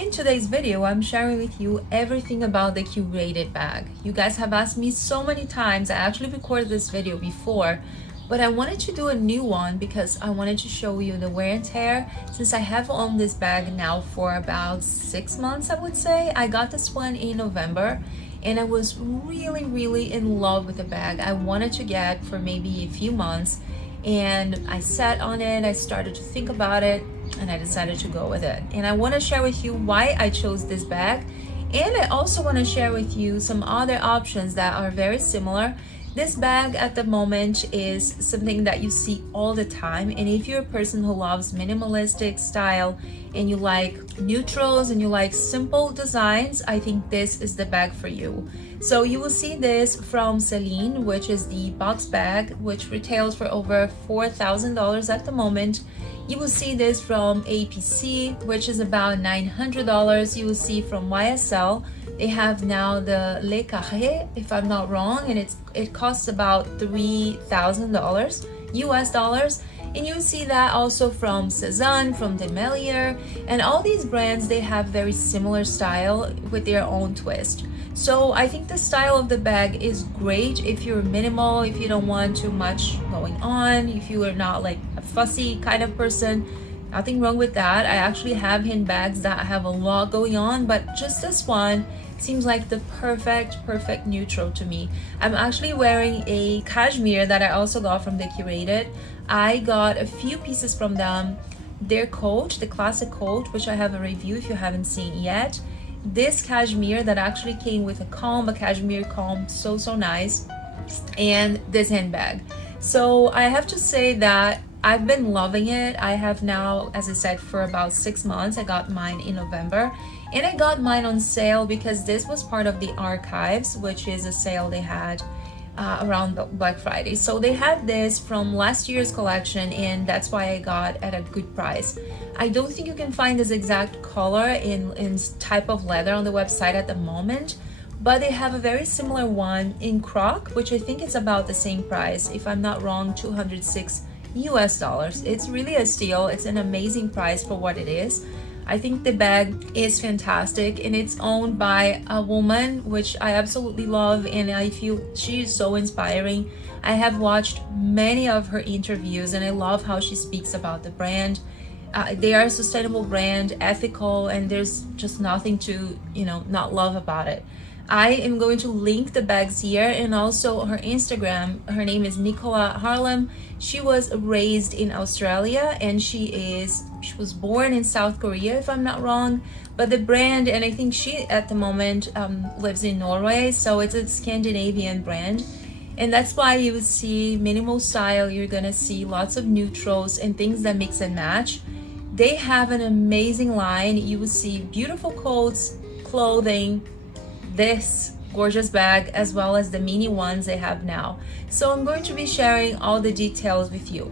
In today's video, I'm sharing with you everything about the curated bag. You guys have asked me so many times. I actually recorded this video before, but I wanted to do a new one because I wanted to show you the wear and tear. Since I have owned this bag now for about 6 months, I would say. I got this one in November and I was really in love with the bag. I wanted to get for maybe a few months, and I sat on it, I started to think about it, and I decided to go with it. And I want to share with you why I chose this bag, and I also want to share with you some other options that are very similar. This bag at the moment is something that you see all the time, and if you're a person who loves minimalistic style and you like neutrals and you like simple designs, I think this is the bag for you. So you will see this from Céline, which is the box bag, which retails for over $4,000 at the moment. You will see this from A.P.C, which is about $900. You will see from YSL. They have now the Le Carré, if I'm not wrong, and it costs about $3,000 US dollars. And you see that also from Sézane, from DeMellier, and all these brands, they have very similar style with their own twist. So I think the style of the bag is great if you're minimal, if you don't want too much going on, if you are not like a fussy kind of person. Nothing wrong with that. I actually have handbags that have a lot going on, but just this one seems like the perfect neutral to me. I'm actually wearing a cashmere that I also got from the Curated. I got a few pieces from them. Their coat, the classic coat, which I have a review if you haven't seen yet. This cashmere that actually came with a comb, a cashmere comb, so nice, and this handbag. So I have to say that I've been loving it. I have now, as I said, for about 6 months. I got mine in November, and I got mine on sale because this was part of the Archives, which is a sale they had around Black Friday. So they had this from last year's collection, and that's why I got at a good price. I don't think you can find this exact color in type of leather on the website at the moment, but they have a very similar one in croc, which I think is about the same price, if I'm not wrong, $206 US dollars. It's really a steal. It's an amazing price for what it is. I think the bag is fantastic, and it's owned by a woman, which I absolutely love, and I feel she is so inspiring. I have watched many of her interviews, and I love how she speaks about the brand. They are a sustainable brand, ethical, and there's just nothing to, not love about it. I am going to link the bags here, and also her Instagram. Her name is Nicola Harlem. She was raised in Australia, and she was born in South Korea, if I'm not wrong. But the brand, and I think she at the moment lives in Norway, so it's a Scandinavian brand. And that's why you would see minimal style. You're gonna see lots of neutrals and things that mix and match. They have an amazing line. You will see beautiful coats, clothing, this gorgeous bag, as well as the mini ones they have now. So I'm going to be sharing all the details with you.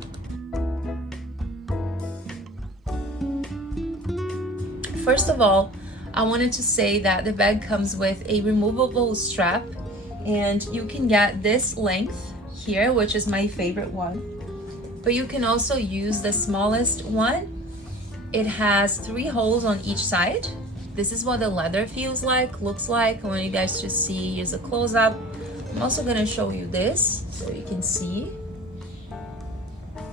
First of all, I wanted to say that the bag comes with a removable strap, and you can get this length here, which is my favorite one, but you can also use the smallest one. It has 3 holes on each side. This is what the leather looks like. I want you guys to see. Here's a close-up. I'm also gonna show you this so you can see.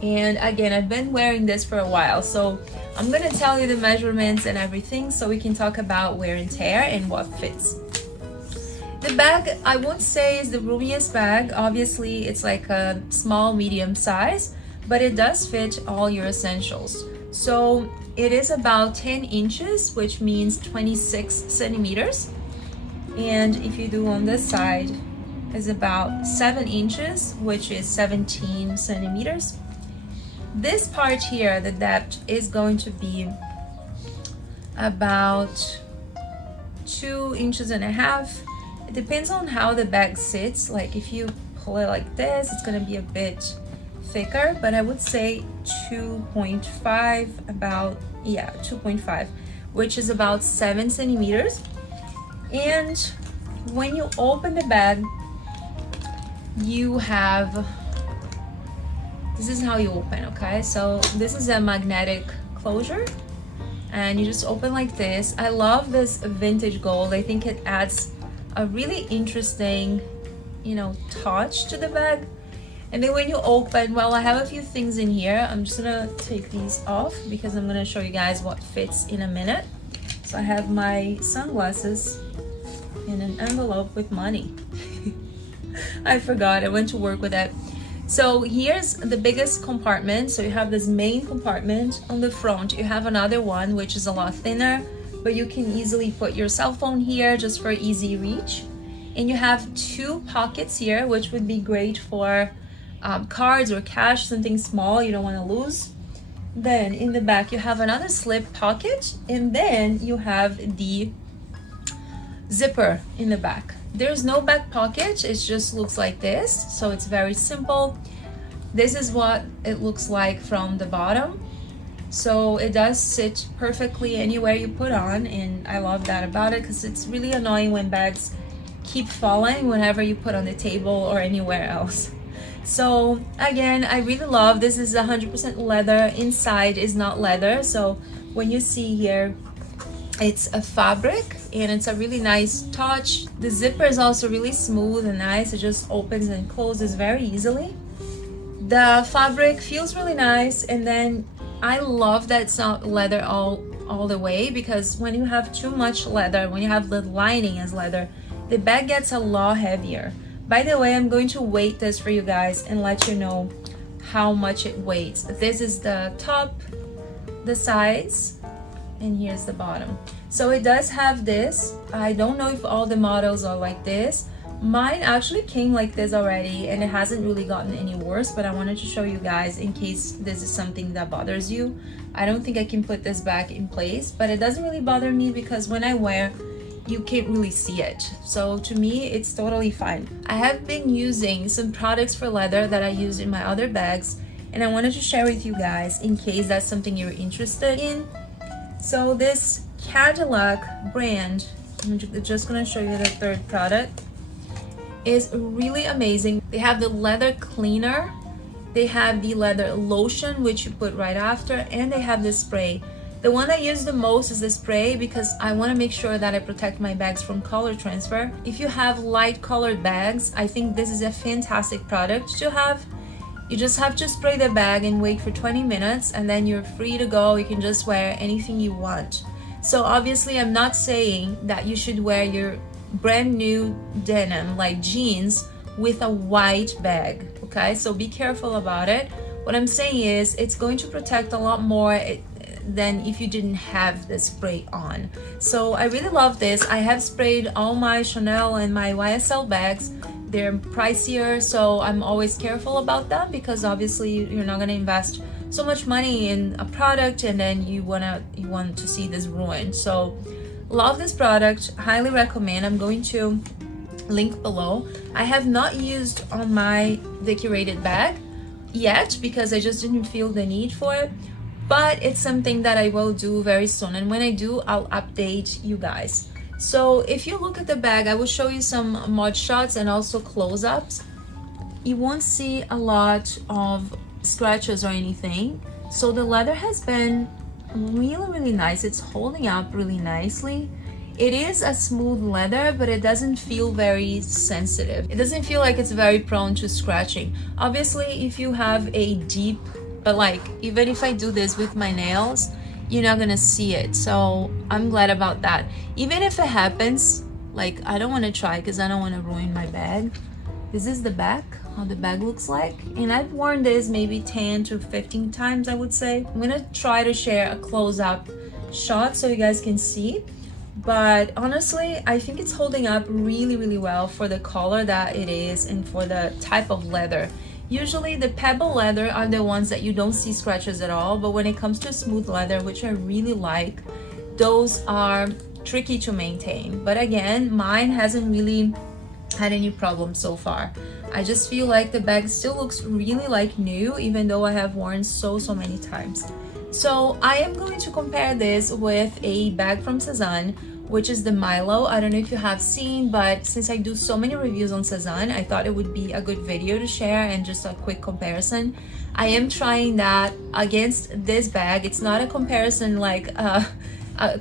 And again, I've been wearing this for a while, so I'm gonna tell you the measurements and everything so we can talk about wear and tear and what fits. The bag, I won't say is the roomiest bag. Obviously, it's like a small, medium size, but it does fit all your essentials. So it is about 10 inches, which means 26 centimeters. And if you do on this side, is about 7 inches, which is 17 centimeters. This part here, the depth, is going to be about 2.5 inches. It depends on how the bag sits. Like if you pull it like this, it's gonna be a bit thicker, but I would say 2.5, about, yeah, 2.5, which is about 7 centimeters. And when you open the bag, you have, this is how you open, okay? So this is a magnetic closure. and you just open like this. I love this vintage gold. I think it adds a really interesting, you know, touch to the bag. And then when you open, well, I have a few things in here. I'm just gonna take these off because I'm gonna show you guys what fits in a minute. So I have my sunglasses in an envelope with money. I forgot, I went to work with it. So here's the biggest compartment. So you have this main compartment on the front. You have another one which is a lot thinner, but you can easily put your cell phone here just for easy reach. And you have two pockets here, which would be great for cards or cash, something small you don't want to lose. Then in the back you have another slip pocket, and then you have the zipper in the back. There's no back pocket, it just looks like this, so it's very simple. This is what it looks like from the bottom, so it does sit perfectly anywhere you put on, and I love that about it because it's really annoying when bags keep falling whenever you put on the table or anywhere else. So again, I really love this. Is 100% leather. Inside is not leather, so when you see here, it's a fabric and it's a really nice touch. The zipper is also really smooth and nice. It just opens and closes very easily. The fabric feels really nice, and then I love that it's not leather all the way, because when you have too much leather, when you have the lining as leather, the bag gets a lot heavier. By the way, I'm going to weight this for you guys and let you know how much it weighs. This is the top, the sides, and here's the bottom. So it does have this. I don't know if all the models are like this. Mine actually came like this already, and it hasn't really gotten any worse, but I wanted to show you guys in case this is something that bothers you. I don't think I can put this back in place, but it doesn't really bother me because when I wear, you can't really see it. So to me, it's totally fine. I have been using some products for leather that I use in my other bags, and I wanted to share with you guys in case that's something you're interested in. So this Cadillac brand, I'm just gonna show you the third product, is really amazing. They have the leather cleaner, they have the leather lotion, which you put right after, and they have the spray. The one I use the most is the spray because I want to make sure that I protect my bags from color transfer. If you have light colored bags, I think this is a fantastic product to have. You just have to spray the bag and wait for 20 minutes, and then you're free to go. You can just wear anything you want. So obviously I'm not saying that you should wear your brand new denim like jeans with a white bag, okay? So be careful about it. What I'm saying is it's going to protect a lot more than if you didn't have the spray on. So I really love this. I have sprayed all my Chanel and my YSL bags. They're pricier, so I'm always careful about them because obviously you're not going to invest so much money in a product and then you want to see this ruined. So love this product, highly recommend. I'm going to link below. I have not used on the curated bag yet because I just didn't feel the need for it, but it's something that I will do very soon, and when I do, I'll update you guys. So if you look at the bag, I will show you some mod shots and also close-ups. You won't see a lot of scratches or anything, so the leather has been really nice. It's holding up really nicely. It is a smooth leather, but it doesn't feel very sensitive. It doesn't feel like it's very prone to scratching. Obviously, if you have a deep, but like even if I do this with my nails, you're not gonna see it. So I'm glad about that. Even if it happens, like I don't want to try because I don't want to ruin my bag. This is the back, how the bag looks like, and I've worn this maybe 10 to 15 times, I would say. I'm gonna try to share a close-up shot so you guys can see, but honestly I think it's holding up really well for the color that it is and for the type of leather. Usually the pebble leather are the ones that you don't see scratches at all, but when it comes to smooth leather, which I really like, those are tricky to maintain. But again, mine hasn't really had any problems so far. I just feel like the bag still looks really like new, even though I have worn so many times. So I am going to compare this with a bag from Sézane, which is the Milo. I don't know if you have seen, but since I do so many reviews on Sézane, I thought it would be a good video to share and just a quick comparison. I am trying that against this bag. It's not a comparison like a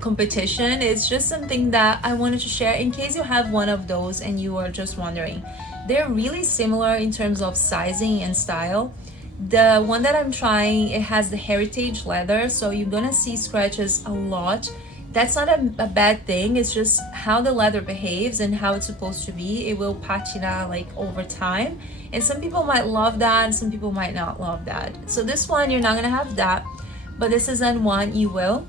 competition. It's just something that I wanted to share in case you have one of those and you are just wondering. They're really similar in terms of sizing and style. The one that I'm trying, it has the heritage leather, so you're gonna see scratches a lot. That's not a bad thing, it's just how the leather behaves and how it's supposed to be. It will patina like over time, and some people might love that and some people might not love that. So this one you're not gonna have that, but this is on one you will.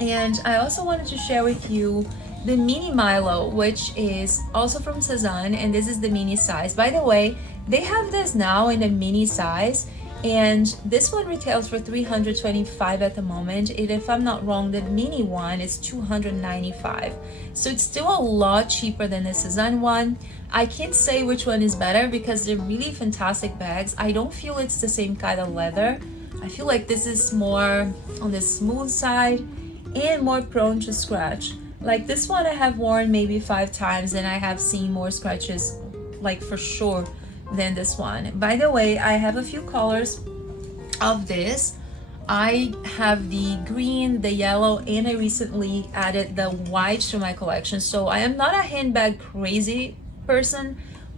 And I also wanted to share with you the mini Milo, which is also from Sézane, and this is the mini size. By the way, they have this now in a mini size, and this one retails for $325 at the moment. And if I'm not wrong, the mini one is $295. So it's still a lot cheaper than the Sézane one. I can't say which one is better because they're really fantastic bags. I don't feel it's the same kind of leather. I feel like this is more on the smooth side and more prone to scratch. Like this one I have worn maybe 5 times and I have seen more scratches, like for sure, than this one. By the way, I have a few colors of this. I have the green, the yellow, and I recently added the white to my collection. So I am not a handbag crazy person,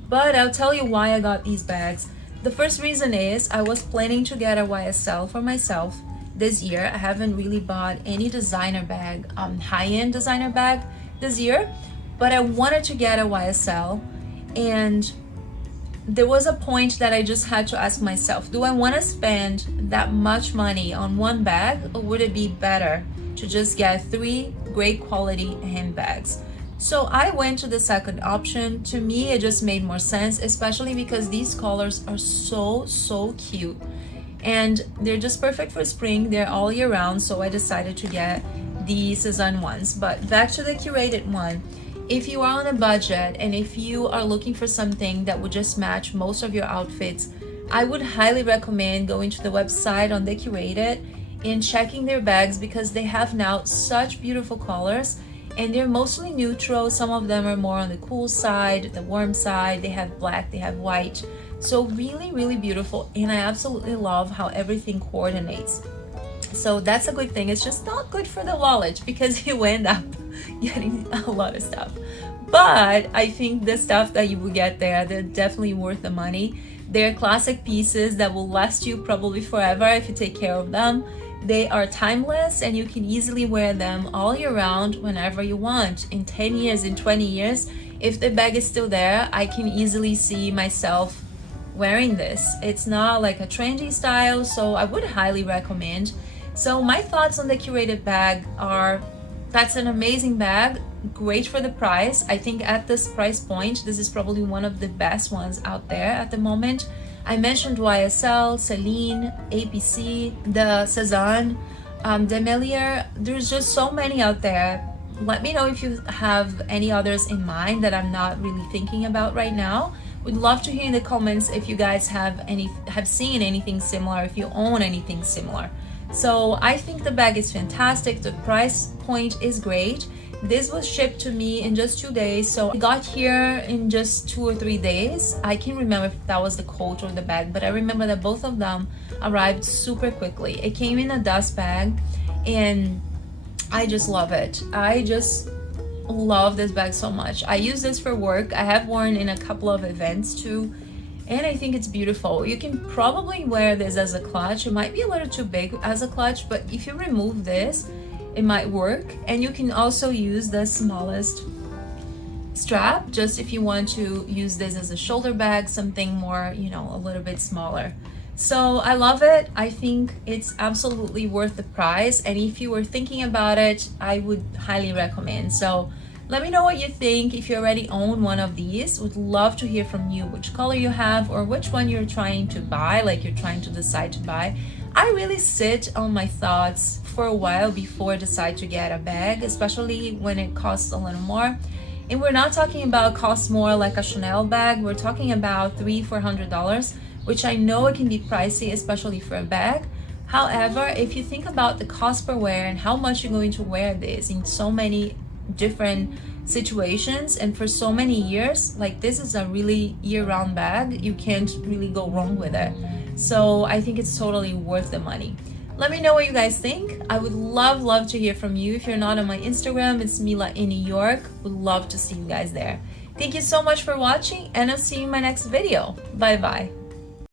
but I'll tell you why I got these bags. The first reason is I was planning to get a YSL for myself this year. I haven't really bought any designer bag, high-end designer bag this year, but I wanted to get a YSL, and there was a point that I just had to ask myself, do I want to spend that much money on one bag, or would it be better to just get 3 great quality handbags? So I went to the second option. To me, it just made more sense, especially because these colors are so cute. And they're just perfect for spring. They're all year round, so I decided to get the Sézane ones. But back to the curated one. If you are on a budget and if you are looking for something that would just match most of your outfits, I would highly recommend going to the website on the Curated and checking their bags, because they have now such beautiful colors and they're mostly neutral. Some of them are more on the cool side, the warm side. They have black, they have white. So really beautiful, and I absolutely love how everything coordinates. So that's a good thing. It's just not good for the wallet because you end up getting a lot of stuff. But I think the stuff that you will get there, they're definitely worth the money. They're classic pieces that will last you probably forever if you take care of them. They are timeless and you can easily wear them all year round whenever you want. In 10 years, in 20 years, if the bag is still there, I can easily see myself wearing this. It's not like a trendy style, so I would highly recommend. So my thoughts on the curated bag are, that's an amazing bag, great for the price. I think at this price point, this is probably one of the best ones out there at the moment. I mentioned YSL, Céline, A.P.C, the Sézane, DeMellier. There's just so many out there. Let me know if you have any others in mind that I'm not really thinking about right now. Would love to hear in the comments if you guys have seen anything similar, if you own anything similar. So I think the bag is fantastic. The price point is great. This was shipped to me in just 2 days, so I got here in just 2 or 3 days. I can't remember if that was the coat or the bag, but I remember that both of them arrived super quickly. It came in a dust bag, and I just love it. I just love this bag so much. I use this for work. I have worn in a couple of events too, and I think it's beautiful. You can probably wear this as a clutch. It might be a little too big as a clutch, but if you remove this, it might work. And you can also use the smallest strap, just if you want to use this as a shoulder bag, something more, you know, a little bit smaller. So I love it. I think it's absolutely worth the price, and if you were thinking about it, I would highly recommend. So let me know what you think. If you already own one of these, would love to hear from you, which color you have or which one you're trying to buy, like you're trying to decide to buy. I really sit on my thoughts for a while before I decide to get a bag, especially when it costs a little more. And we're not talking about cost more like a Chanel bag. We're talking about $300–400, which I know it can be pricey, especially for a bag. However, if you think about the cost per wear and how much you're going to wear this in so many different situations and for so many years, like this is a really year-round bag. You can't really go wrong with it. So I think it's totally worth the money. Let me know what you guys think. I would love to hear from you. If you're not on my Instagram, it's Mila in New York. Would love to see you guys there. Thank you so much for watching, and I'll see you in my next video. Bye bye.